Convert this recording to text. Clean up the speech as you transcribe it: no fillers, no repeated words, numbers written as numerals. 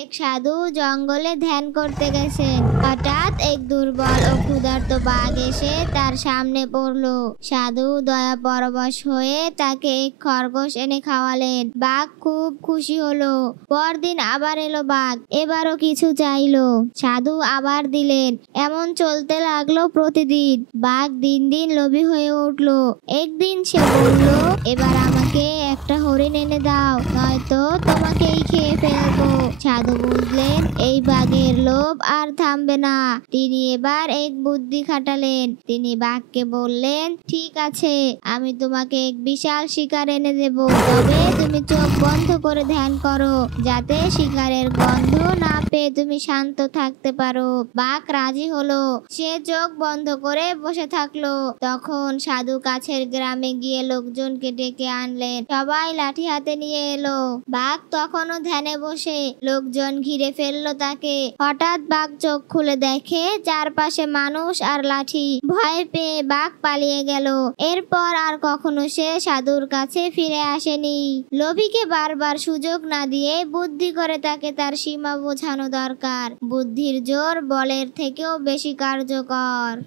এক সাধু জঙ্গলে ধ্যান করতে গেছেন। হঠাৎ এক দুর্বল ও ক্ষুধার্ত বাঘ এসে তার সামনে পড়লো। সাধু দয়া পরবশ হয়ে তাকে এক খরগোশ এনে খাওয়ালেন। বাঘ খুব খুশি হলো। পরদিন আবার এলো বাঘ, এবারও কিছু চাইলো। সাধু আবার দিলেন। এমন চলতে লাগলো প্রতিদিন। বাঘ দিন দিন লোভী হয়ে উঠলো। একদিন সে বলল, এবার আমাকে একটা হরিণ এনে দাও, নয়তো তোমাকেই খেয়ে ফেলবো। সাধু বুঝলেন এই বাঘের লোভ আর থামবে না। তিনি এবার এক বুদ্ধি খাটালেন। তিনি বাঘকে বললেন, ঠিক আছে, আমি তোমাকে এক বিশাল শিকার এনে দেব, তবে তুমি চোখ বন্ধ করে ধ্যান করো, যাতে শিকারের গন্ধ না পেয়ে তুমি শান্ত থাকতে পারো। বাঘ রাজি হলো। সে চোখ বন্ধ করে বসে থাকলো। তখন সাধু কাছের গ্রামে গিয়ে লোকজনকে ডেকে আনলেন। সবাই লাঠি হাতে নিয়ে এলো। বাঘ তখনও ধ্যানে বসে। লোকজন ঘিরে ফেললো তাকে। হঠাৎ বাঘ চোখ খুলে দেখে চারপাশে মানুষ আর লাঠি। ভয় পেয়ে বাঘ পালিয়ে গেল। এরপর আর কখনো সে সাধুর কাছে ফিরে আসেনি। লোভীকে বারবার সুযোগ না দিয়ে বুদ্ধি করে তাকে তার সীমা বোঝানো দরকার। বুদ্ধির জোর বলের থেকেও বেশি কার্যকর।